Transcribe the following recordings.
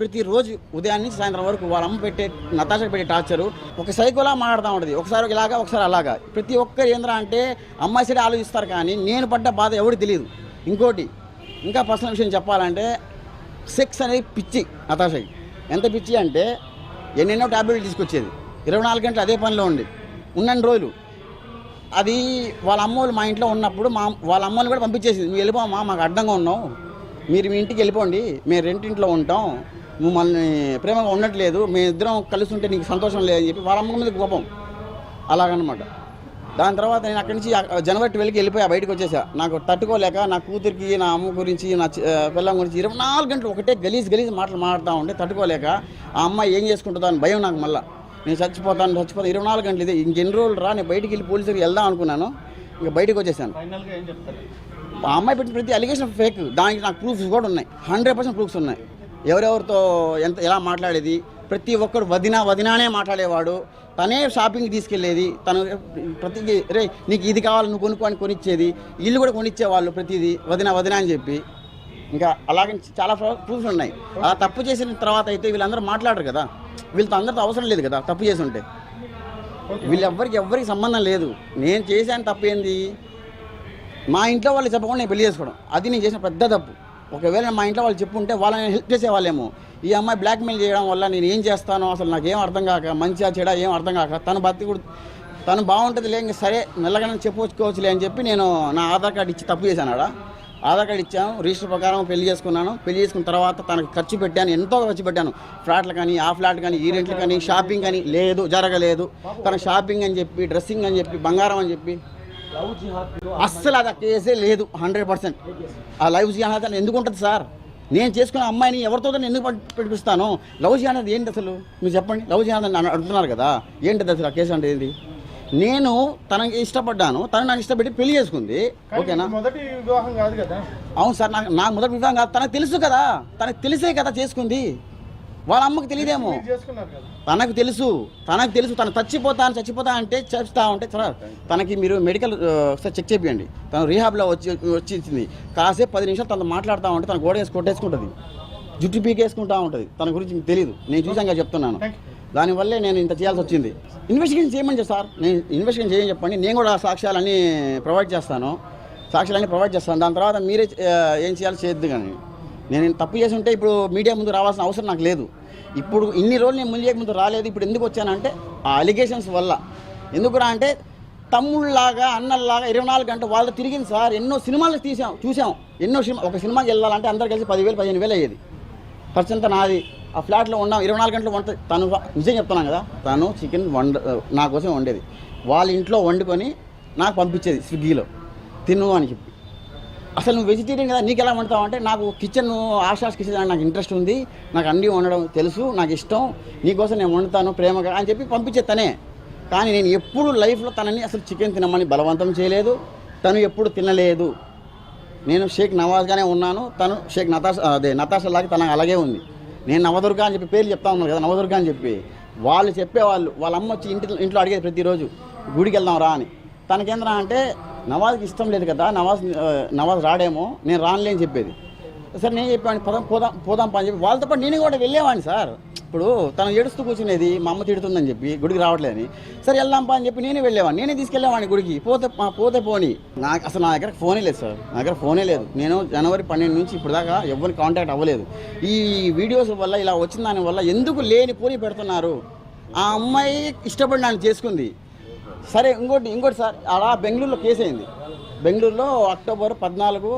ప్రతిరోజు ఉదయం నుంచి సాయంత్రం వరకు వాళ్ళ అమ్మ నతాషకు పెట్టే టార్చరు ఒక సైకోలా మాట్లాడుతూ ఉంటుంది. ఒకసారి ఇలాగా ఒకసారి అలాగా. ప్రతి ఒక్కరు ఏంద్రా అంటే అమ్మాయి సైడ్ ఆలోచిస్తారు, కానీ నేను పడ్డ బాధ ఎవరికి తెలియదు. ఇంకోటి ఇంకా పర్సనల్ విషయం చెప్పాలంటే సెక్స్ అనేది పిచ్చి నతాషకి. ఎంత పిచ్చి అంటే ఎన్నెన్నో ట్యాబ్లెట్లు తీసుకొచ్చేది, 24 గంటలు అదే పనిలో ఉన్నన్ని రోజులు. అది వాళ్ళ అమ్మోళ్ళు మా ఇంట్లో ఉన్నప్పుడు వాళ్ళ అమ్మోళ్ళు కూడా పంపించేసింది, నువ్వు వెళ్ళిపోమ్మా, మాకు అడ్డంగా ఉన్నావు, మీరు మీ ఇంటికి వెళ్ళిపోండి, మేము రెంటింట్లో ఉంటాం, మమ్మల్ని ప్రేమగా ఉండట్లేదు, మేము ఇద్దరం కలిసి ఉంటే నీకు సంతోషం లేదని చెప్పి వాళ్ళ అమ్మ మీద కోపం అలాగనమాట. దాని తర్వాత నేను అక్కడి నుంచి జనవరి 12కి వెళ్ళిపోయా, బయటకు వచ్చేసా. నాకు తట్టుకోలేక నా కూతురికి, నా అమ్మ గురించి, నా పిల్లం గురించి 24 గంటలు ఒకటే గలీజ్ మాట్లాడుతూ ఉంటే తట్టుకోలేక ఆ అమ్మాయి ఏం చేసుకుంటుందో అని భయం నాకు. మళ్ళీ నేను చచ్చిపోతాను 24 గంటలు ఇదే, ఇంకెన్ని రోజులు రా, నేను బయటికి వెళ్ళి పోలీసులకు వెళ్దాం అనుకున్నాను, ఇక బయటకు వచ్చేసాను. ఆ అమ్మాయి పెట్టిన ప్రతి అలిగేషన్ ఫేక్, దానికి నాకు ప్రూఫ్స్ కూడా ఉన్నాయి, 100% ప్రూఫ్స్ ఉన్నాయి. ఎవరెవరితో ఎలా మాట్లాడేది, ప్రతి ఒక్కరు వదినానే మాట్లాడేవాడు, తనే షాపింగ్కి తీసుకెళ్లేది, తను ప్రతిదీ రే నీకు ఇది కావాలి నువ్వు కొనుక్కో అని కొనిచ్చేది, ఇల్లు కూడా కొనిచ్చేవాళ్ళు ప్రతిదీ వదినా అని చెప్పి. ఇంకా అలాగే చాలా ప్రూఫ్స్ ఉన్నాయి. అలా తప్పు చేసిన తర్వాత అయితే వీళ్ళందరూ మాట్లాడరు కదా, వీళ్ళతో అందరితో అవసరం లేదు కదా తప్పు చేసి ఉంటే. ఎవరికి సంబంధం లేదు. నేను చేశాను తప్పు ఏంది, మా ఇంట్లో వాళ్ళు చెప్పకుండా నేను పెళ్లి చేసుకోవడం, అది నేను చేసిన పెద్ద తప్పు. ఒకవేళ మా ఇంట్లో వాళ్ళు చెప్పుంటే వాళ్ళని హెల్ప్ చేసేవాళ్ళేమో. ఈ అమ్మాయి బ్లాక్మెయిల్ చేయడం వల్ల నేను ఏం చేస్తానో అసలు నాకేం అర్థం కాక, మంచిగా చెడా ఏం అర్థం కాక, తను బాగుంటుంది లే, ఇంక సరే మెల్లగానే చెప్పుకోవచ్చులే అని చెప్పి నేను నా ఆధార్ కార్డు ఇచ్చి తప్పు చేశాను. ఆధార్ కార్డు ఇచ్చాను, రిజిస్టర్ ప్రకారం పెళ్లి చేసుకున్నాను. పెళ్లి చేసుకున్న తర్వాత తనకు ఖర్చు పెట్టాను, ఎంతో ఖర్చు పెట్టాను. ఫ్లాట్లు కానీ, ఆ ఫ్లాట్ కానీ, ఈ రెంట్లు కానీ, షాపింగ్ కానీ లేదు, జరగలేదు. తన షాపింగ్ అని చెప్పి, డ్రెస్సింగ్ అని చెప్పి, బంగారం అని చెప్పి, అస్సలు అది కేసే లేదు. 100% ఆ లవ్ జిహాద్ అని ఎందుకు ఉంటుంది సార్? నేను చేసుకున్న అమ్మాయిని ఎవరితో ఎందుకు పెట్టిస్తాను? లవ్ జిహాద్ అనేది ఏంటి అసలు మీరు చెప్పండి. లవ్ జిహాద్ అని అడుగుతున్నారు కదా, ఏంటిది అసలు ఆ కేసు అంటే ఏంటి? నేను తనకి ఇష్టపడ్డాను, తను నాకు ఇష్టపెట్టి పెళ్లి చేసుకుంది, ఓకేనా? మొదటి వివాహం కాదు కదా. అవును సార్, నాకు మొదటి వివాహం కాదు. తనకు తెలుసు కదా, తనకు తెలిసే కదా చేసుకుంది. వాళ్ళ అమ్మకి తెలియదేమో, తనకు తెలుసు. తను చచ్చిపోతా అంటే చేస్తా ఉంటే సార్, తనకి మీరు మెడికల్ చెక్ చేయండి. తను రీహాబ్లో వచ్చింది. కాసేపు 10 నిమిషాలు తను మాట్లాడుతూ ఉంటే తన గోడ వేసి కొట్టేసుకుంటుంది, జుట్టు పీకేసుకుంటూ ఉంటుంది. తన గురించి మీకు తెలియదు, నేను చూసాక చెప్తున్నాను. దానివల్లే నేను ఇంత చేయాల్సి వచ్చింది. ఇన్వెస్టిగేషన్ చేయమని సార్, నేను ఇన్వెస్టిగేషన్ చేయని చెప్పండి, నేను కూడా సాక్ష్యాలన్నీ ప్రొవైడ్ చేస్తాను. దాని తర్వాత మీరే ఏం చేయాలో చేయొద్దు. కానీ నేను తప్పు చేసి ఉంటే ఇప్పుడు మీడియా ముందు రావాల్సిన అవసరం నాకు లేదు. ఇప్పుడు ఇన్ని రోజులు నేను ముందు రాలేదు. ఇప్పుడు ఎందుకు వచ్చానంటే ఆ అలిగేషన్స్ వల్ల. ఎందుకురా అంటే తమ్ముళ్ళలాగా, అన్నల్లాగా 24 గంటలు వాళ్ళతో తిరిగింది సార్. ఎన్నో సినిమాలు చూసాం. ఒక సినిమాకి వెళ్ళాలంటే అందరు కలిసి 10,000 15,000 అయ్యేది. ఖర్చు అంతా నాది. ఆ ఫ్లాట్లో ఉన్నాం, 24 గంటలు వంట. తను నిజం చెప్తున్నాను కదా, తను చికెన్ నా కోసం వండేది. వాళ్ళ ఇంట్లో వండుకొని నాకు పంపించేది స్విగ్గీలో, తిను అని చెప్పి. అసలు నువ్వు వెజిటేరియన్ కదా, నీకు ఎలా వండుతావు అంటే, నాకు ఆశాస్ కిచెన్ అంటే నాకు ఇంట్రెస్ట్ ఉంది, నాకు అన్నీ వండడం తెలుసు, నాకు ఇష్టం, నీకోసం నేను వండుతాను ప్రేమగా అని చెప్పి పంపించే తనే. కానీ నేను ఎప్పుడు లైఫ్లో తనని అసలు చికెన్ తినమని బలవంతం చేయలేదు, తను ఎప్పుడు తినలేదు. నేను షేక్ నవాజ్గానే ఉన్నాను, తను షేక్ నతాషా లాగా తన అలాగే ఉంది. నేను నవదుర్గ అని చెప్పి పేర్లు చెప్తా ఉన్నాను కదా, నవదుర్గ అని చెప్పి వాళ్ళు చెప్పేవాళ్ళు. వాళ్ళ అమ్మ వచ్చి ఇంట్లో అడిగేది ప్రతిరోజు, గుడికి వెళ్దాం రా అని. తనకేంద్రా అంటే నవాజ్కి ఇష్టం లేదు కదా, నవాజ్ రాడేమో, నేను రానులే అని చెప్పేది. సార్ నేను చెప్పాను పోదాం అని చెప్పి వాళ్ళతో పాటు నేను కూడా వెళ్ళేవాడిని సార్. ఇప్పుడు తను ఏడుస్తూ కూర్చునేది, మా అమ్మ తిడుతుందని చెప్పి గుడికి రావట్లేదని. సరే వెళ్దాంపా అని చెప్పి నేనే తీసుకెళ్ళేవాడిని గుడికి. పోతే పోనీ. అసలు నా దగ్గర ఫోనే లేదు సార్, నా దగ్గర ఫోనే లేదు. నేను జనవరి 12 నుంచి ఇప్పుడు దాకా ఎవరిని కాంటాక్ట్ అవ్వలేదు. ఈ వీడియోస్ వల్ల ఇలా వచ్చిన దాని వల్ల ఎందుకు లేని పోనీ పెడుతున్నారు. ఆ అమ్మాయి ఇష్టపడి నన్ను చేసుకుంది. సరే ఇంకోటి సార్, అలా బెంగళూరులో కేసు అయింది. బెంగళూరులో అక్టోబర్ 14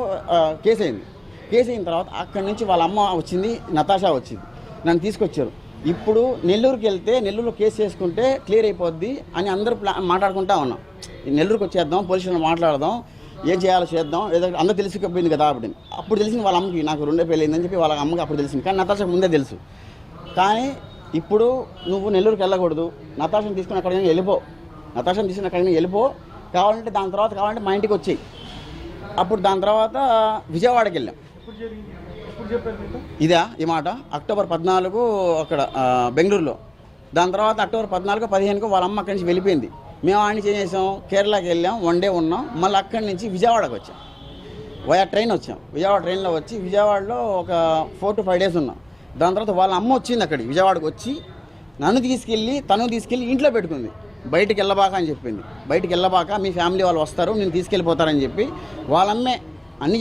కేసు అయింది. కేసు అయిన తర్వాత అక్కడి నుంచి వాళ్ళ అమ్మ వచ్చింది, నతాషా వచ్చింది, నన్ను తీసుకొచ్చారు. ఇప్పుడు నెల్లూరుకి వెళ్తే నెల్లూరులో కేసు చేసుకుంటే క్లియర్ అయిపోద్ది అని అందరూ మాట్లాడుకుంటా ఉన్నాం. నెల్లూరుకి వచ్చేద్దాం, పోలీసులను మాట్లాడదాం, ఏం చేయాలో చేద్దాం, ఏదో అందరూ తెలిసిపోయింది కదా. అప్పుడు తెలిసింది వాళ్ళ అమ్మకి నాకు 2 పెళ్ళి అయిందని చెప్పి వాళ్ళ అమ్మకి అప్పుడు తెలిసింది. కానీ నతాషాకు ముందే తెలుసు. కానీ ఇప్పుడు నువ్వు నెల్లూరుకి వెళ్ళకూడదు, నతాషాని తీసుకుని అక్కడికి వెళ్ళిపో, కావాలంటే కావాలంటే మా ఇంటికి వచ్చేయి. అప్పుడు దాని తర్వాత విజయవాడకి వెళ్ళాం. ఇదా ఈ మాట అక్టోబర్ 14 అక్కడ బెంగళూరులో. దాని తర్వాత అక్టోబర్ 14, 15 వాళ్ళ అమ్మ అక్కడి నుంచి వెళ్ళిపోయింది. మేము ఆడిని చేసాం, కేరళకి వెళ్ళాం, 1 డే ఉన్నాం. మళ్ళీ అక్కడి నుంచి విజయవాడకు వచ్చాం, వయా ట్రైన్ వచ్చాం. విజయవాడ ట్రైన్లో వచ్చి విజయవాడలో ఒక 4 to 5 days ఉన్నాం. దాని తర్వాత వాళ్ళ అమ్మ వచ్చింది అక్కడికి, విజయవాడకు వచ్చి తను తీసుకెళ్ళి ఇంట్లో పెట్టుకుంది. బయటికి వెళ్ళబాక అని చెప్పింది. బయటికి వెళ్ళబాక, మీ ఫ్యామిలీ వాళ్ళు వస్తారు, నేను తీసుకెళ్ళిపోతారని చెప్పి వాళ్ళమ్మే అన్నీ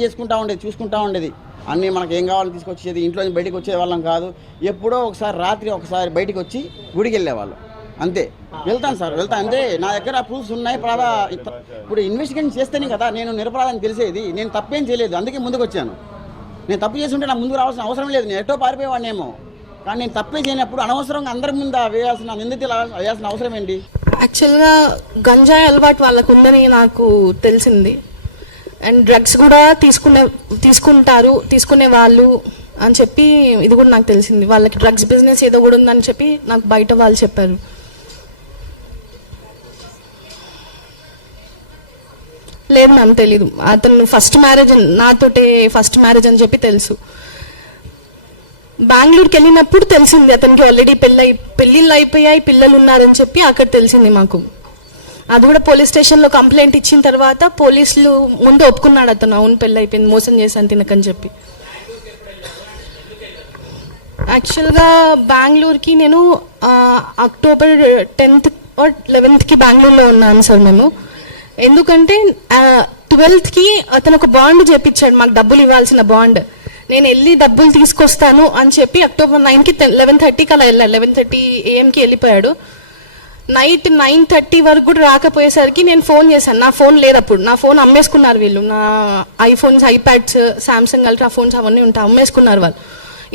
చూసుకుంటూ ఉండేది. అన్నీ మనకు ఏం కావాలో తీసుకొచ్చేది, ఇంట్లో బయటికి వచ్చే వాళ్ళం కాదు. ఎప్పుడో ఒకసారి రాత్రి ఒకసారి బయటికి వచ్చి గుడికి వెళ్ళేవాళ్ళు, అంతే. వెళ్తాను సార్, వెళ్తాను అంతే. నా దగ్గర ప్రూఫ్స్ ఉన్నాయి. ఇప్పుడు ఇన్వెస్టిగేషన్ చేస్తేనే కదా నేను నిరపరాధని తెలిసేది. నేను తప్పేం చేయలేదు, అందుకే ముందుకు వచ్చాను. నేను తప్పు చేసి ఉంటే నాకు ముందుకు రావాల్సిన అవసరం లేదు, నేను ఎటో పారిపోయేవాడినేమో. కానీ నేను తప్పే చేయనప్పుడు అనవసరంగా అందరి ముందు వేయాల్సిన నిందితులు వేయాల్సిన అవసరం ఏంటి? యాక్చువల్గా గంజాయి అలవాటు వాళ్ళకు ఉందని నాకు తెలిసింది. అండ్ డ్రగ్స్ కూడా తీసుకునే వాళ్ళు అని చెప్పి ఇది కూడా నాకు తెలిసింది. వాళ్ళకి డ్రగ్స్ బిజినెస్ ఏదో కూడా ఉందని చెప్పి నాకు బయట వాళ్ళు చెప్పారు. లేదు మ్యామ్, తెలీదు. అతను నాతోటే ఫస్ట్ మ్యారేజ్ అని చెప్పి తెలుసు. బెంగళూరుకి వెళ్ళినప్పుడు తెలిసింది అతనికి ఆల్రెడీ పెళ్ళిళ్ళు అయిపోయాయి, పిల్లలు ఉన్నారని చెప్పి అక్కడ తెలిసింది మాకు. అది కూడా పోలీస్ స్టేషన్లో కంప్లైంట్ ఇచ్చిన తర్వాత పోలీసులు ముందు ఒప్పుకున్నాడు అతను, అవును పెళ్ళి అయిపోయింది, మోసం చేశాను తినకని చెప్పి. యాక్చువల్గా బెంగళూరుకి నేను అక్టోబర్ 10th or 11th బెంగళూరులో ఉన్నాను సార్ మేము. ఎందుకంటే 12th అతను ఒక బాండ్ చేపించాడు, మాకు డబ్బులు ఇవ్వాల్సిన బాండ్. నేను వెళ్ళి డబ్బులు తీసుకొస్తాను అని చెప్పి అక్టోబర్ 9కి 11:30కి అలా వెళ్ళాడు. 11:30 AM వెళ్ళిపోయాడు. నైట్ 9:30 వరకు కూడా రాకపోయేసరికి నేను ఫోన్ చేశాను. నా ఫోన్ లేదు అప్పుడు, నా ఫోన్ అమ్మేసుకున్నారు వీళ్ళు. నా iPhones, iPads, Samsung ultra phones అవన్నీ ఉంటాయి, అమ్మేసుకున్నారు వాళ్ళు.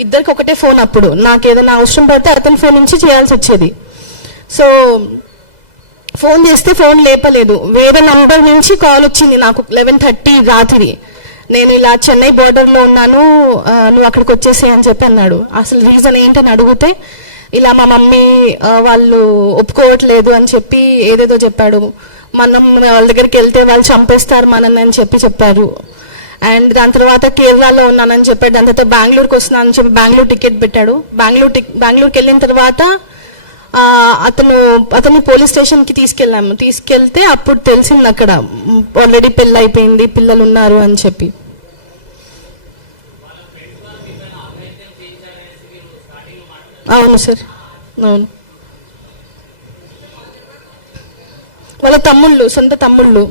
ఇద్దరికి ఒకటే ఫోన్ అప్పుడు. నాకు ఏదైనా అవసరం పడితే అతని ఫోన్ నుంచి చేయాల్సి వచ్చేది. సో ఫోన్ చేస్తే ఫోన్ లేపలేదు. వేరే నంబర్ నుంచి కాల్ వచ్చింది నాకు 11:30 రాత్రి. నేను ఇలా చెన్నై బోర్డర్లో ఉన్నాను, నువ్వు అక్కడికి వచ్చేసే అని చెప్పి అన్నాడు. అసలు రీజన్ ఏంటని అడిగితే ఇలా మా మమ్మీ వాళ్ళు ఒప్పుకోవట్లేదు అని చెప్పి ఏదేదో చెప్పాడు. మనం వాళ్ళ దగ్గరికి వెళ్తే వాళ్ళు చంపేస్తారు మనల్ని అని చెప్పారు. అండ్ దాని తర్వాత కేరళలో ఉన్నానని చెప్పాడు. దాని తర్వాత బెంగళూరుకి వస్తున్నానని చెప్పి బెంగళూరు టికెట్ పెట్టాడు. బెంగళూరుకి వెళ్ళిన తర్వాత అతన్ని పోలీస్ స్టేషన్కి తీసుకెళ్తే అప్పుడు తెలిసింది అక్కడ ఆల్రెడీ పెళ్ళి అయిపోయింది, పిల్లలు ఉన్నారు అని చెప్పి. అవును సార్, అవును. వాళ్ళ తమ్ముళ్ళు, సొంత తమ్ముళ్ళు.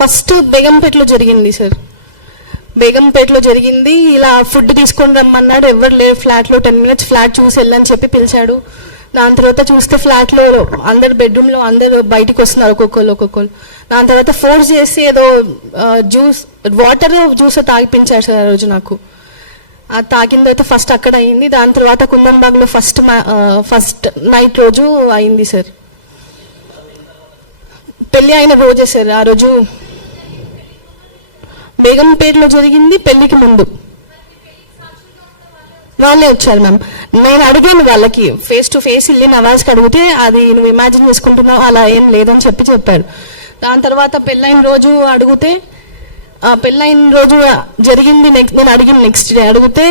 ఫస్ట్ బేగంపేటలో జరిగింది సార్. బేగంపేటలో జరిగింది. ఇలా ఫుడ్ తీసుకొని రమ్మన్నాడు, ఎవరు లేరు ఫ్లాట్లో. 10 minutes ఫ్లాట్ చూసి వెళ్ళని చెప్పి పిలిచాడు. దాని తర్వాత చూస్తే ఫ్లాట్లో అందరు బెడ్రూమ్లో అందరు బయటికి వస్తున్నారు, ఒక్కొక్కరు. దాని తర్వాత ఫోర్స్ చేసి ఏదో వాటర్ జ్యూస్ తాగిపించారు సార్ ఆ రోజు నాకు. అది తాగింది అయితే ఫస్ట్ అక్కడ అయింది. దాని తర్వాత కుందంబాగ్లో ఫస్ట్ నైట్ రోజు అయింది సార్. పెళ్ళి అయిన రోజే సార్ ఆ రోజు. బేగంపేటలో జరిగింది, పెళ్లికి ముందు వాళ్ళే వచ్చారు మ్యామ్. నేను అడిగాను వాళ్ళకి, ఫేస్ టు ఫేస్ వెళ్ళి నవాజ్కి అడిగితే అది నువ్వు ఇమాజిన్ చేసుకుంటున్నావు, అలా ఏం లేదని చెప్పారు. దాని తర్వాత పెళ్ళైన రోజు అడిగితే, పెళ్ళైన రోజు జరిగింది నేను అడిగిన నెక్స్ట్ డే అడిగితే,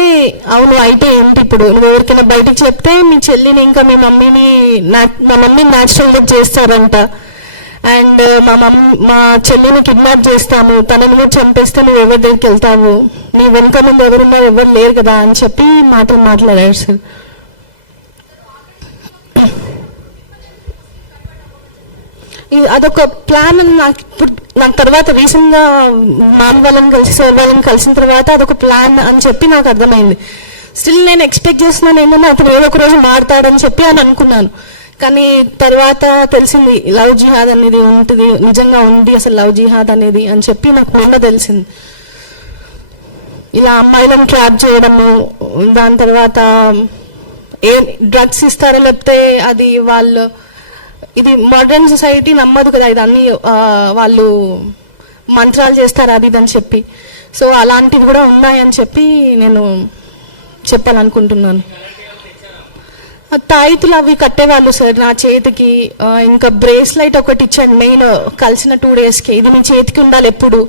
అవును అయితే ఏంటి ఇప్పుడు, నువ్వు ఎవరికైనా బయటకు చెప్తే మీ చెల్లిని ఇంకా మా మమ్మీని న్యాచురల్ గా చేస్తారంట. అండ్ మా చెల్లిని కిడ్నాప్ చేస్తాము, తనను చంపేస్తే నువ్వు ఎవరి దగ్గరికి వెళ్తావు, నీ వెనుక ముందు ఎవరున్నారు, ఎవరు లేరు కదా అని చెప్పి మాట్లాడారు సార్. అదొక ప్లాన్ అని నాకు తర్వాత రీసెంట్గా మామ వాళ్ళని కలిసి సార్ వాళ్ళని కలిసిన తర్వాత అదొక ప్లాన్ అని చెప్పి నాకు అర్థమైంది. స్టిల్ నేను ఎక్స్పెక్ట్ చేస్తున్నాను ఏంటంటే అతను ఏదో ఒక రోజు మారుతాడని చెప్పి అని అనుకున్నాను. కానీ తర్వాత తెలిసింది లవ్ జిహాద్ అనేది ఉంటుంది, నిజంగా ఉంది అసలు లవ్ జిహాద్ అనేది అని చెప్పి నాకు మొన్న తెలిసింది. ఇలా అమ్మాయిలను ట్రాప్ చేయడము, దాని తర్వాత డ్రగ్స్ ఇస్తారో లేకపోతే అది వాళ్ళు, ఇది మోడర్న్ సొసైటీ నమ్మదు కదా, ఇది అన్ని వాళ్ళు మంత్రాలు చేస్తారు అది ఇది అని చెప్పి. సో అలాంటివి కూడా ఉన్నాయని చెప్పి నేను చెప్పాలనుకుంటున్నాను. తాయితులు అవి కట్టేవాళ్ళు సార్ నా చేతికి. ఇంకా బ్రేస్లైట్ ఒకటి ఇచ్చాడు మెయిన్, కలిసిన 2 daysకి, ఇది నీ చేతికి ఉండాలి ఎప్పుడు,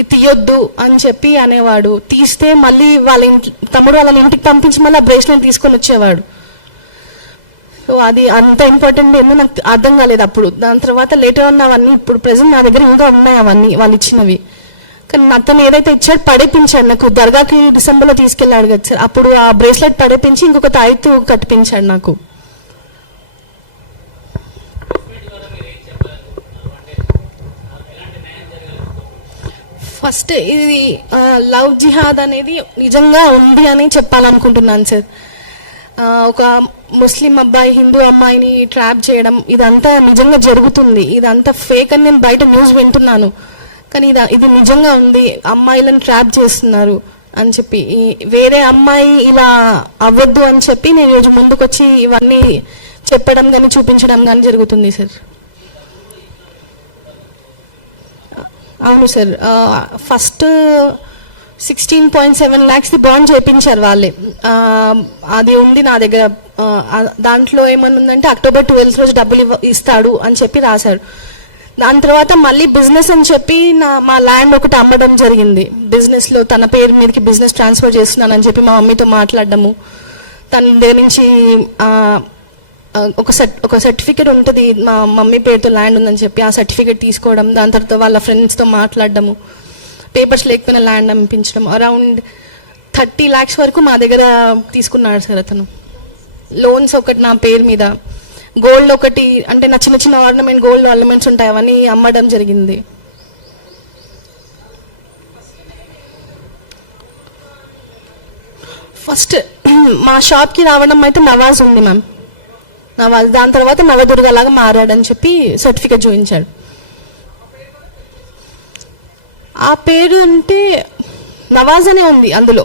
ఇది తీయొద్దు అని చెప్పి అనేవాడు. తీస్తే మళ్ళీ తమ్ముడు వాళ్ళ ఇంటికి పంపించి మళ్ళీ ఆ బ్రేస్లైట్ తీసుకొని వచ్చేవాడు. సో అది అంత ఇంపార్టెంట్ ఏందో నాకు అర్థం కాలేదు అప్పుడు. దాని తర్వాత లేటర్ ఉన్న అవన్నీ ఇప్పుడు ప్రెసెంట్ నా దగ్గర ఇంకా ఉన్నాయి అవన్నీ వాళ్ళు ఇచ్చినవి. కానీ అతను ఏదైతే ఇచ్చాడు పడేపించాడు, నాకు దర్గాకి డిసెంబర్లో తీసుకెళ్ళాడు కదా సార్, అప్పుడు ఆ బ్రేస్లెట్ పడేపించి ఇంకొక తాయితు కట్టిపించాడు నాకు. ఫస్ట్ ఇది లవ్ జిహాద్ అనేది నిజంగా ఉంది అని చెప్పాలనుకుంటున్నాను సార్. ఒక ముస్లిం అబ్బాయి హిందూ అమ్మాయిని ట్రాప్ చేయడం ఇదంతా నిజంగా జరుగుతుంది, ఇదంతా ఫేక్ అని నేను బయట న్యూస్ వింటున్నాను, కానీ ఇది నిజంగా ఉంది, అమ్మాయిలను ట్రాప్ చేస్తున్నారు అని చెప్పి. వేరే అమ్మాయి ఇలా అవ్వద్దు అని చెప్పి నేను ఈరోజు ముందుకొచ్చి ఇవన్నీ చెప్పడం కానీ చూపించడం కానీ జరుగుతుంది సార్. అవును సార్, ఫస్ట్ 16.7 lakhs బాండ్ చేయించారు వాళ్ళే, అది ఉంది నా దగ్గర. దాంట్లో ఏమన్నా ఉందంటే October 12th రోజు డబ్బులు ఇస్తాడు అని చెప్పి రాశారు. దాని తర్వాత మళ్ళీ బిజినెస్ అని చెప్పి మా ల్యాండ్ ఒకటి అమ్మడం జరిగింది. బిజినెస్లో తన పేరు మీదకి బిజినెస్ ట్రాన్స్ఫర్ చేస్తున్నానని చెప్పి మా మమ్మీతో మాట్లాడడము, తన దగ్గర నుంచి ఒక సర్టిఫికేట్ ఉంటుంది మా మమ్మీ పేరుతో ల్యాండ్ ఉందని చెప్పి ఆ సర్టిఫికేట్ తీసుకోవడం, దాని తర్వాత వాళ్ళ ఫ్రెండ్స్తో మాట్లాడడము, పేపర్స్ లేకపోయినా ల్యాండ్ అమ్మించడం. అరౌండ్ 30 lakhs వరకు మా దగ్గర తీసుకున్నాడు సార్ అతను. లోన్స్ ఒకటి నా పేరు మీద, గోల్డ్ ఒకటి, అంటే నా చిన్న చిన్న ఆర్నమెంట్ గోల్డ్ ఆర్నమెంట్స్ ఉంటాయి అవన్నీ అమ్మడం జరిగింది. ఫస్ట్ మా షాప్కి రావడం అయితే నవాజ్ ఉంది మ్యామ్, నవాజ్. దాని తర్వాత నవదుర్గ లాగా మారాడని చెప్పి సర్టిఫికేట్ చూపించాడు. ఆ పేరు అంటే నవాజ్ అనే ఉంది అందులో,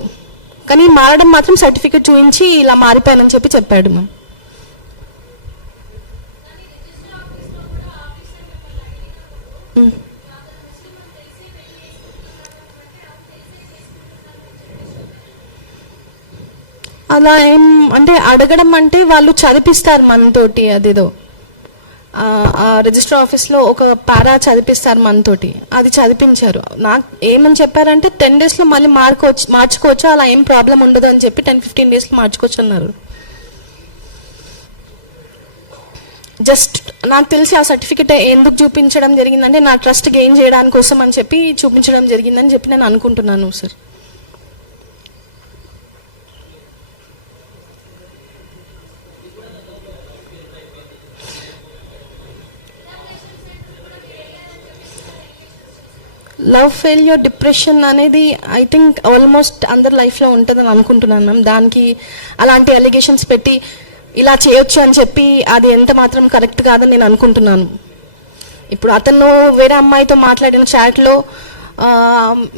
కానీ మారడం మాత్రం సర్టిఫికేట్ చూపించి ఇలా మారిపోయానని చెప్పి చెప్పాడు మ్యామ్. అలా ఏం అంటే అడగడం అంటే వాళ్ళు చదివిస్తారు మనతోటి, అదేదో రిజిస్టర్ ఆఫీస్లో ఒక పారా చదివిస్తారు మనతోటి, అది చదివించారు. నాకు ఏమని చెప్పారంటే 10 daysలో మళ్ళీ మార్చుకోవచ్చు, అలా ఏం ప్రాబ్లం ఉండదు అని చెప్పి 10-15 daysలో మార్చుకోవచ్చు అన్నారు. జస్ట్ నాకు తెలిసి ఆ సర్టిఫికేట్ ఎందుకు చూపించడం జరిగిందంటే నా ట్రస్ట్ గెయిన్ చేయడానికి కోసం అని చెప్పి చూపించడం జరిగిందని చెప్పి నేను అనుకుంటున్నాను సార్. లవ్ ఫెయిల్యూర్, డిప్రెషన్ అనేది ఐ థింక్ ఆల్మోస్ట్ అందరి లైఫ్లో ఉంటుందని అనుకుంటున్నాను మ్యామ్. దానికి అలాంటి అలిగేషన్స్ పెట్టి ఇలా చేయొచ్చు అని చెప్పి అది ఎంత మాత్రం కరెక్ట్ కాదని నేను అనుకుంటున్నాను. ఇప్పుడు అతను వేరే అమ్మాయితో మాట్లాడిన చాట్లో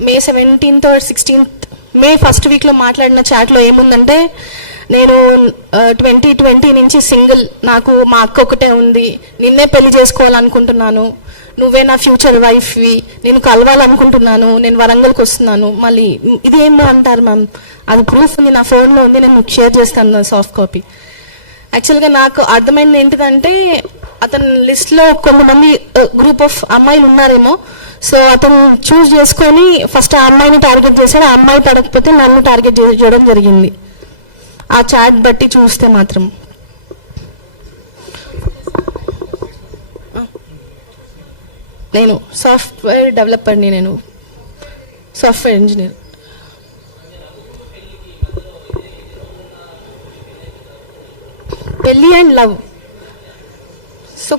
May 17th or 16th, May 1st weekలో మాట్లాడిన చాట్లో ఏముందంటే, నేను 2020 నుంచి సింగిల్, నాకు మా అక్క ఒకటే ఉంది, నిన్నే పెళ్లి చేసుకోవాలనుకుంటున్నాను, నువ్వే నా ఫ్యూచర్ వైఫ్వి, నేను కలవాలనుకుంటున్నాను, నేను వరంగల్కి వస్తున్నాను. మళ్ళీ ఇది ఏమో అంటారు మ్యామ్, అది ప్రూఫ్ ఉంది నా ఫోన్లో ఉంది, నేను షేర్ చేస్తాను సాఫ్ట్ కాపీ. యాక్చువల్గా నాకు అర్థమైంది ఏంటిదంటే అతని లిస్ట్లో కొంతమంది గ్రూప్ ఆఫ్ అమ్మాయిలు ఉన్నారేమో, సో అతను చూస్ చేసుకొని ఫస్ట్ ఆ అమ్మాయిని టార్గెట్ చేశాడు, ఆ అమ్మాయి పడకపోతే నన్ను టార్గెట్ చేయడం జరిగింది ఆ చాట్ బట్టి చూస్తే మాత్రం. నేను సాఫ్ట్వేర్ డెవలపర్ని, నేను సాఫ్ట్వేర్ ఇంజనీర్. పెళ్ళి and love. So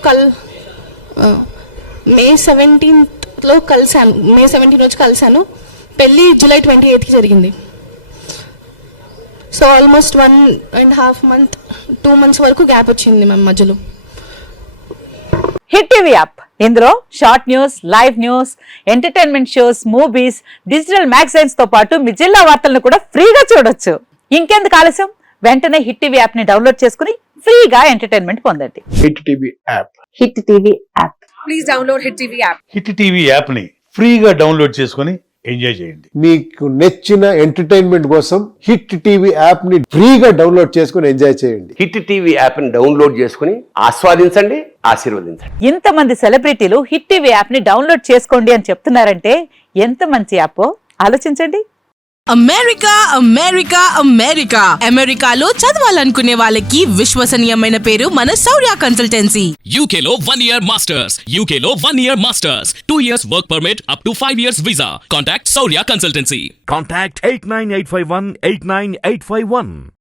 May 17th కలిసాను, May 17 రోజు కలిసాను, పెళ్ళి July 28th జరిగింది. సో ఆల్మోస్ట్ 1.5 month 2 months వరకు గ్యాప్ వచ్చింది మ్యామ్ మధ్యలో. హిట్ టీవీ యాప్, ఇందులో short news, live news, entertainment shows, movies, digital magazines తో పాటు మీ జిల్లా వార్తలను కూడా ఫ్రీగా చూడొచ్చు. ఇంకెందుకు ఆలస్యం, వెంటనే హిట్ టీవీ యాప్ ని డౌన్లోడ్ చేసుకుని ఫ్రీగా ఎంటర్టైన్మెంట్ పొందండి. Hit TV app, hit TV app, please download hit TV app. Hit TV app ని ఫ్రీగా డౌన్లోడ్ చేసుకుని ఎంజాయ్ చేయండి. మీకు నచ్చిన ఎంటర్టైన్మెంట్ కోసం హిట్ టీవీ యాప్ ని ఫ్రీగా డౌన్లోడ్ చేసుకుని ఎంజాయ్ చేయండి. హిట్ టీవీ యాప్ ని డౌన్లోడ్ చేసుకుని ఆస్వాదించండి, ఆశీర్వదించండి. ఇంతమంది సెలబ్రిటీలు హిట్ టీవీ యాప్ ని డౌన్లోడ్ చేసుకోండి అని చెప్తున్నారంటే ఎంత మంచి యాప్ ఆలోచించండి. అమెరికా అమెరికా అమెరికా అమెరికాలో చదవాలనుకునే వాళ్ళకి విశ్వసనీయమైన పేరు మన శౌర్య కన్సల్టెన్సీ. UK లో 1 year masters. UK లో 1 year masters. 2 years work permit up to 5 years visa. Contact Saurya Consultancy. Contact 89851 89851.